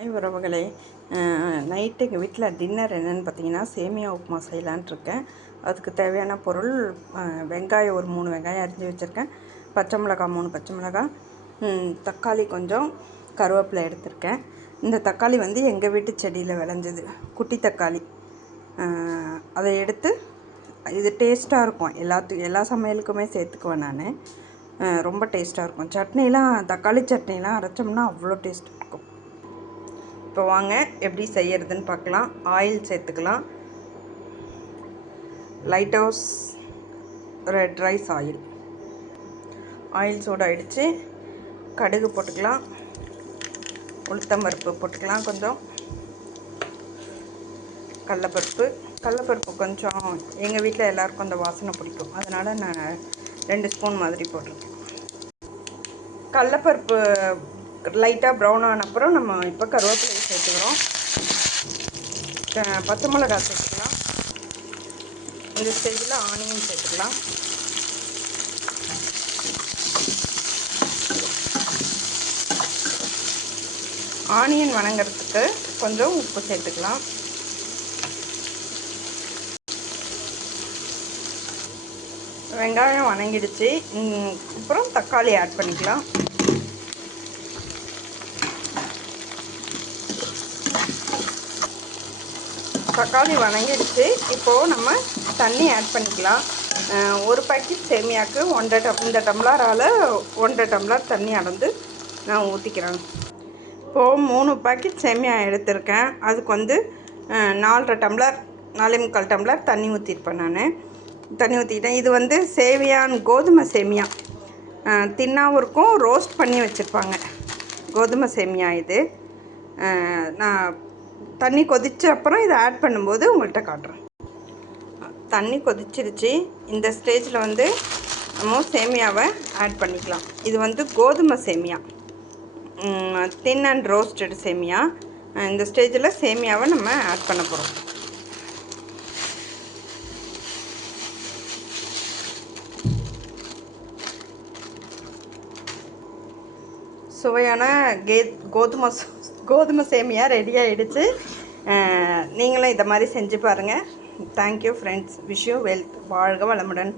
Hi உறவுகளே, night எங்கள் வீட்டில் டின்னர் என்னென்னு பார்த்தீங்கன்னா சேமியா உப்புமா செய்யலான்ட்டு இருக்கேன். அதுக்கு தேவையான பொருள் வெங்காயம் ஒரு 3 வெங்காயம் அரிஞ்சு வச்சுருக்கேன், பச்சை மிளகாய் 3 பச்சை மிளகாய், தக்காளி கொஞ்சம், கருவேப்பிலை எடுத்திருக்கேன். இந்த தக்காளி வந்து எங்கள் வீட்டு செடியில் விளைஞ்சது, குட்டி தக்காளி. அதை எடுத்து இது டேஸ்ட்டாக இருக்கும், எல்லா சமையலுக்குமே சேர்த்துக்குவேன் நான். ரொம்ப டேஸ்ட்டாக இருக்கும். சட்னிலாம் தக்காளி சட்னிலாம் அரைச்சோம்னா அவ்வளோ டேஸ்ட் இருக்கும். இப்போ வாங்க எப்படி செய்யறதுன்னு பார்க்கலாம். ஆயில் சேர்த்துக்கலாம். Light house red rice oil சூடாகிடுச்சு. கடுகு போட்டுக்கலாம், உளுத்தம்பருப்பு போட்டுக்கலாம், கொஞ்சம் கடலப்பருப்பு கொஞ்சம். எங்கள் வீட்டில் எல்லாருக்கும் அந்த வாசனை பிடிக்கும், அதனால் நான் 2 ஸ்பூன் மாதிரி போட்டிருக்கேன். கடலப்பருப்பு லைட்டாக ப்ரௌன் ஆன அப்புறம் நம்ம இப்போ கருவேப்பிலையை சேர்த்துக்கிறோம். பச்சை மிளகாய் சேர்த்துக்கலாம். இந்த ஸ்டேஜில் ஆனியன் சேர்த்துக்கலாம். ஆனியன் வணங்கிறதுக்கு கொஞ்சம் உப்பு சேர்த்துக்கலாம். வெங்காயம் வணங்கிடுச்சு. அப்புறம் தக்காளி ஆட் பண்ணிக்கலாம். தக்காளி வணங்கிடுச்சு. இப்போது நம்ம தண்ணி ஆட் பண்ணிக்கலாம். ஒரு பாக்கெட் சேமியாவுக்கு இந்த டம்ளரால் 1.5 டம்ளர் தண்ணி அளந்து நான் ஊற்றிக்கிறேன். இப்போது 3 பாக்கெட் சேமியா எடுத்திருக்கேன். அதுக்கு வந்து 4.5 டம்ளர் 4.25 டம்ளர் தண்ணி ஊற்றிருப்பேன். நான் தண்ணி ஊற்றிக்கிட்டேன். இது வந்து கோதுமை சேமியா, தின்னாவும் இருக்கும், ரோஸ்ட் பண்ணி வச்சுருப்பாங்க கோதுமை சேமியா. இது நான் தண்ணி கொதிச்ச அப்புறம் இதை ஆட் பண்ணும்போது உங்கள்கிட்ட காட்டுறேன். தண்ணி கொதிச்சிருச்சு. இந்த ஸ்டேஜில் வந்து நம்ம சேமியாவை ஆட் பண்ணிக்கலாம். இது வந்து கோதுமை சேமியா, தின் அண்ட் ரோஸ்டட் சேமியா. இந்த ஸ்டேஜில் சேமியாவை நம்ம ஆட் பண்ண போகிறோம். சுவையான கோதுமை சேமியா ரெடி ஆகிடுச்சு. நீங்களும் இதை மாதிரி செஞ்சு பாருங்கள். Thank you friends. Wish you wealth. வாழ்க வளமுடன்.